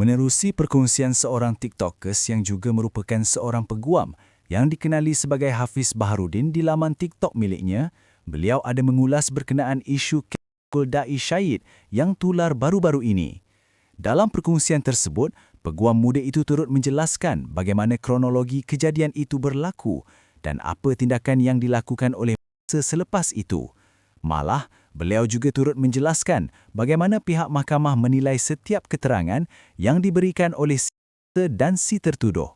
Menerusi perkongsian seorang TikTokers yang juga merupakan seorang peguam yang dikenali sebagai Hafiz Baharudin di laman TikTok miliknya, beliau ada mengulas berkenaan isu Kul Dai Syahid yang tular baru-baru ini. Dalam perkongsian tersebut, peguam muda itu turut menjelaskan bagaimana kronologi kejadian itu berlaku dan apa tindakan yang dilakukan oleh masa selepas itu. Malah, beliau juga turut menjelaskan bagaimana pihak mahkamah menilai setiap keterangan yang diberikan oleh si dan si tertuduh.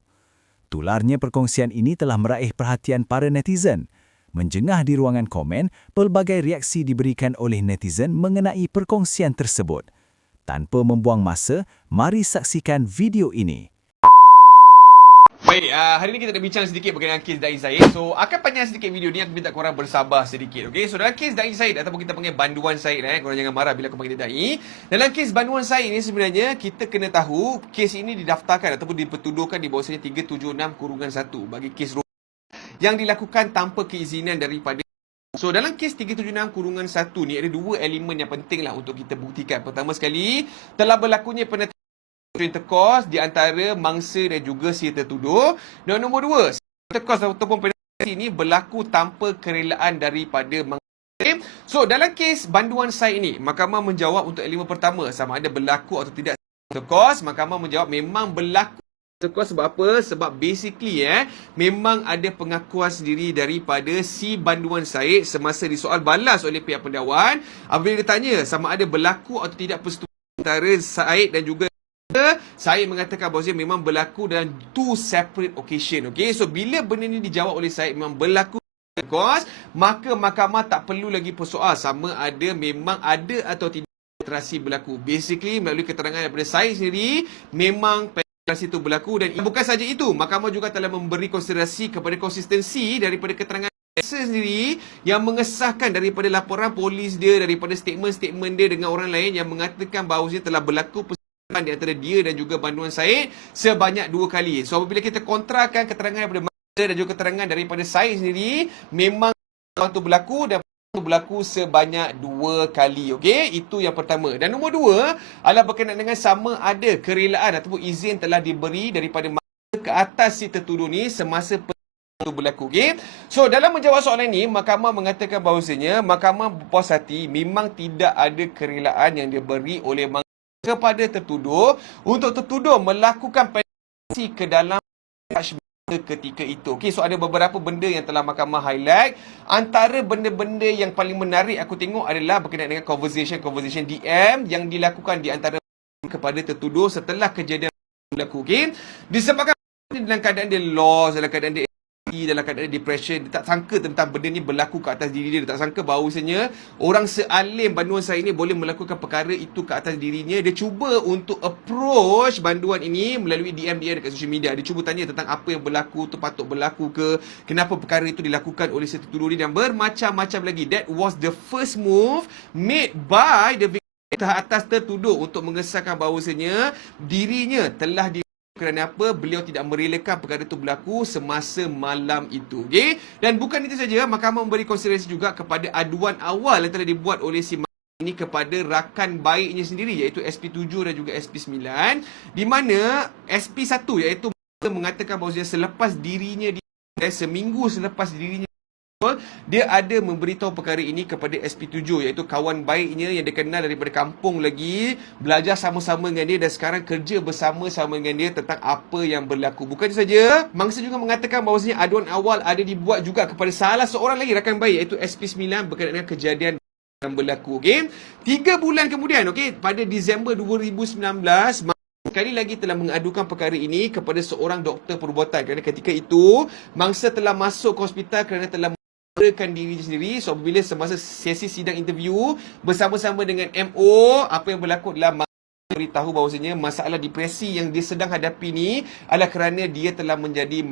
Tularnya perkongsian ini telah meraih perhatian para netizen. Menjengah di ruangan komen, pelbagai reaksi diberikan oleh netizen mengenai perkongsian tersebut. Tanpa membuang masa, mari saksikan video ini. Baik, uh, hari ni kita nak bincang sedikit berkenaan kes Dain Said. So, akan panjang sedikit video ni, aku minta korang bersabar sedikit, okay? So, dalam kes Dain Said, ataupun kita panggil Banduan Said, eh? korang jangan marah bila aku panggil Dain. Dalam kes Banduan Said ni sebenarnya, kita kena tahu kes ini didaftarkan ataupun dipertuduhkan di bawah sini 376 kurungan 1 bagi kes yang dilakukan tanpa keizinan daripada So dalam kes 376 kurungan 1 ni ada dua elemen yang penting lah untuk kita buktikan. Pertama sekali, telah berlakunya penetapan intercourse di antara mangsa dan juga si tertuduh. Dan nombor dua, intercourse ataupun penetrasi ini berlaku tanpa kerelaan daripada mangsa. So, dalam kes banduan saya ini, mahkamah menjawab untuk elemen pertama sama ada berlaku atau tidak intercourse. Mahkamah menjawab memang berlaku intercourse sebab apa? Sebab basically eh, memang ada pengakuan sendiri daripada si banduan Said semasa disoal balas oleh pihak pendakwaan. Apabila ditanya sama ada berlaku atau tidak persetujuan antara Said dan juga saya mengatakan bahawa memang berlaku dalam two separate occasion. Okay, so bila benda ni dijawab oleh saya memang berlaku cause, maka mahkamah tak perlu lagi persoal sama ada memang ada atau tidak penetrasi berlaku. Basically, melalui keterangan daripada saya sendiri, memang penetrasi itu berlaku dan bukan saja itu, mahkamah juga telah memberi konsiderasi kepada konsistensi daripada keterangan saya sendiri yang mengesahkan daripada laporan polis dia, daripada statement-statement dia dengan orang lain yang mengatakan bahawa telah berlaku di antara dia dan juga Banduan Said sebanyak dua kali. So apabila kita kontrakan keterangan daripada Masa dan juga keterangan daripada Said sendiri, memang itu berlaku dan berlaku sebanyak dua kali. Okey, itu yang pertama. Dan nombor dua adalah berkenaan dengan sama ada kerelaan ataupun izin telah diberi daripada masa ke atas si tertuduh ni semasa itu berlaku. Okey. So dalam menjawab soalan ini, mahkamah mengatakan bahawasanya mahkamah berpuas hati memang tidak ada kerelaan yang diberi oleh kepada tertuduh untuk tertuduh melakukan penetrasi ke dalam ketika itu. Okey, so ada beberapa benda yang telah mahkamah highlight. Antara benda-benda yang paling menarik aku tengok adalah berkenaan dengan conversation-conversation DM yang dilakukan di antara kepada tertuduh setelah kejadian berlaku. Okey, disebabkan dalam keadaan dia lost, dalam keadaan dia dalam keadaan depression dia tak sangka tentang benda ni berlaku ke atas diri dia. Dia tak sangka bahawasanya orang sealim banduan saya ini boleh melakukan perkara itu ke atas dirinya. Dia cuba untuk approach banduan ini melalui DM dia dekat social media. Dia cuba tanya tentang apa yang berlaku tu patut berlaku ke kenapa perkara itu dilakukan oleh setertuduh ni dan bermacam-macam lagi. That was the first move made by the atas tertuduh untuk mengesahkan bahawasanya dirinya telah di kerana apa beliau tidak merelakan perkara itu berlaku semasa malam itu okey? Dan bukan itu saja mahkamah memberi konsiderasi juga kepada aduan awal yang telah dibuat oleh si ini kepada rakan baiknya sendiri iaitu SP7 dan juga SP9 di mana SP1 iaitu mengatakan bahawa selepas dirinya di seminggu selepas dirinya dia ada memberitahu perkara ini kepada SP7 iaitu kawan baiknya yang dikenal daripada kampung lagi belajar sama-sama dengan dia dan sekarang kerja bersama-sama dengan dia tentang apa yang berlaku. Bukan itu saja, mangsa juga mengatakan bahawasanya aduan awal ada dibuat juga kepada salah seorang lagi rakan baik iaitu SP9 berkenaan dengan kejadian yang berlaku. Okay? Tiga bulan kemudian, okay, pada Disember 2019, sekali lagi telah mengadukan perkara ini kepada seorang doktor perubatan kerana ketika itu mangsa telah masuk ke hospital kerana telah mengurangkan diri sendiri. So apabila semasa sesi sidang interview bersama-sama dengan MO apa yang berlaku adalah beritahu bahawasanya masalah depresi yang dia sedang hadapi ni adalah kerana dia telah menjadi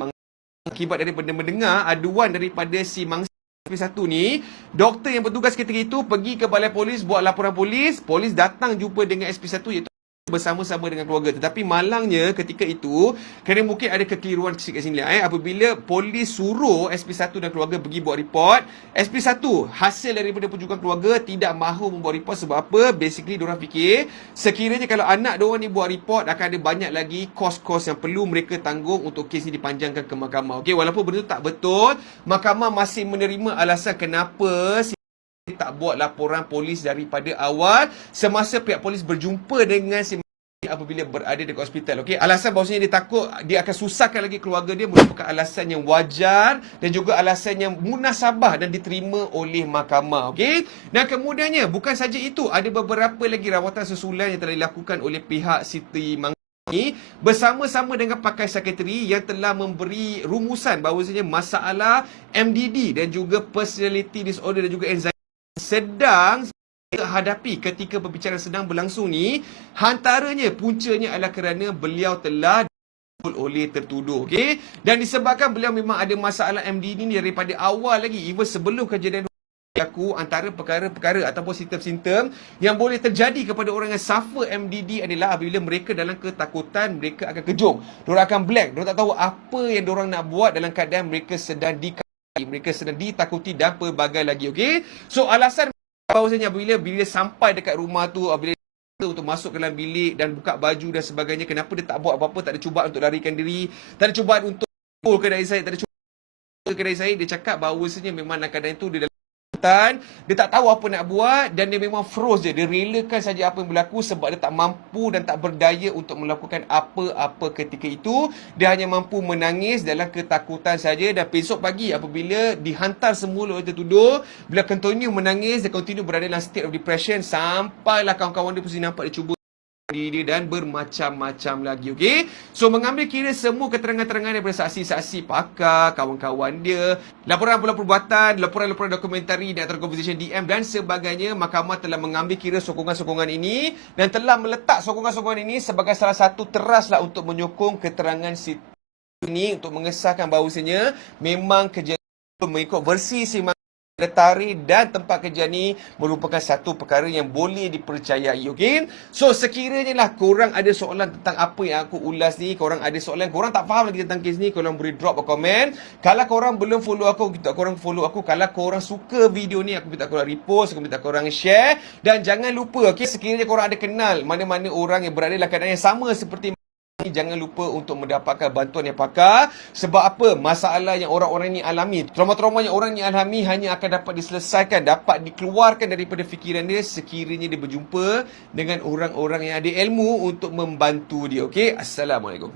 akibat daripada mendengar aduan daripada si mangsa SP1 ni. Doktor yang bertugas ketika itu pergi ke balai polis buat laporan polis. Polis datang jumpa dengan SP1 iaitu bersama-sama dengan keluarga. Tetapi malangnya ketika itu kerana mungkin ada kekeliruan sikit kat sini eh apabila polis suruh SP1 dan keluarga pergi buat report SP1 hasil daripada perjuangan keluarga tidak mahu membuat report. Sebab apa? Basically diorang fikir sekiranya kalau anak diorang ni buat report akan ada banyak lagi kos-kos yang perlu mereka tanggung untuk kes ni dipanjangkan ke mahkamah. Okey walaupun benda tu tak betul mahkamah masih menerima alasan kenapa si tak buat laporan polis daripada awal semasa pihak polis berjumpa dengan si apabila berada dekat hospital okey? Alasan bahawasanya dia takut dia akan susahkan lagi keluarga dia merupakan alasan yang wajar dan juga alasan yang munasabah dan diterima oleh mahkamah okey? Dan kemudiannya bukan saja itu ada beberapa lagi rawatan susulan yang telah dilakukan oleh pihak Siti Mang bersama-sama dengan pakai sekretari yang telah memberi rumusan bahawasanya masalah MDD dan juga personality disorder dan juga anxiety sedang hadapi ketika perbicaraan sedang berlangsung ni hantaranya puncanya adalah kerana beliau telah oleh tertuduh okey? Dan disebabkan beliau memang ada masalah MDD ni daripada awal lagi even sebelum kejadian aku antara perkara-perkara ataupun simptom-simptom yang boleh terjadi kepada orang yang suffer MDD adalah apabila mereka dalam ketakutan mereka akan kejung diorang akan blank diorang tak tahu apa yang diorang nak buat dalam keadaan mereka sedang di mereka sedang ditakuti dan pelbagai lagi okey? So alasan bahawasanya bila bila sampai dekat rumah tu bila untuk masuk ke dalam bilik dan buka baju dan sebagainya kenapa dia tak buat apa-apa? Tak ada cubaan untuk larikan diri tak ada cubaan untuk kedai saya tak ada cubaan kedai saya. Dia cakap bahawasanya memang dalam keadaan itu dia dalam hutan, dia tak tahu apa nak buat dan dia memang froze je. Dia relakan saja apa yang berlaku sebab dia tak mampu dan tak berdaya untuk melakukan apa-apa ketika itu. Dia hanya mampu menangis dalam ketakutan saja dan besok pagi apabila dihantar semula oleh tertuduh, bila continue menangis, dia continue berada dalam state of depression sampailah kawan-kawan dia pun nampak dia cuba diri dia dan bermacam-macam lagi okey? So mengambil kira semua keterangan-keterangan daripada saksi-saksi pakar kawan-kawan dia laporan-laporan perbuatan laporan-laporan dokumentari di antara conversation DM dan sebagainya mahkamah telah mengambil kira sokongan-sokongan ini dan telah meletak sokongan-sokongan ini sebagai salah satu teraslah untuk menyokong keterangan si ini untuk mengesahkan bahawasanya memang kejadian mengikut versi si Letari dan tempat kerja ni merupakan satu perkara yang boleh dipercayai, okey? So, sekiranya lah korang ada soalan tentang apa yang aku ulas ni, korang ada soalan, korang tak faham lagi tentang kes ni, korang boleh drop a komen. Kalau korang belum follow aku, kita korang follow aku. Kalau korang suka video ni, aku minta korang repost, aku minta korang share. Dan jangan lupa, okey, sekiranya korang ada kenal mana-mana orang yang berada dalam keadaan yang sama seperti Jangan lupa untuk mendapatkan bantuan yang pakar Sebab apa? Masalah yang orang-orang ni alami Trauma-trauma yang orang ni alami Hanya akan dapat diselesaikan Dapat dikeluarkan daripada fikiran dia Sekiranya dia berjumpa Dengan orang-orang yang ada ilmu Untuk membantu dia Okay? Assalamualaikum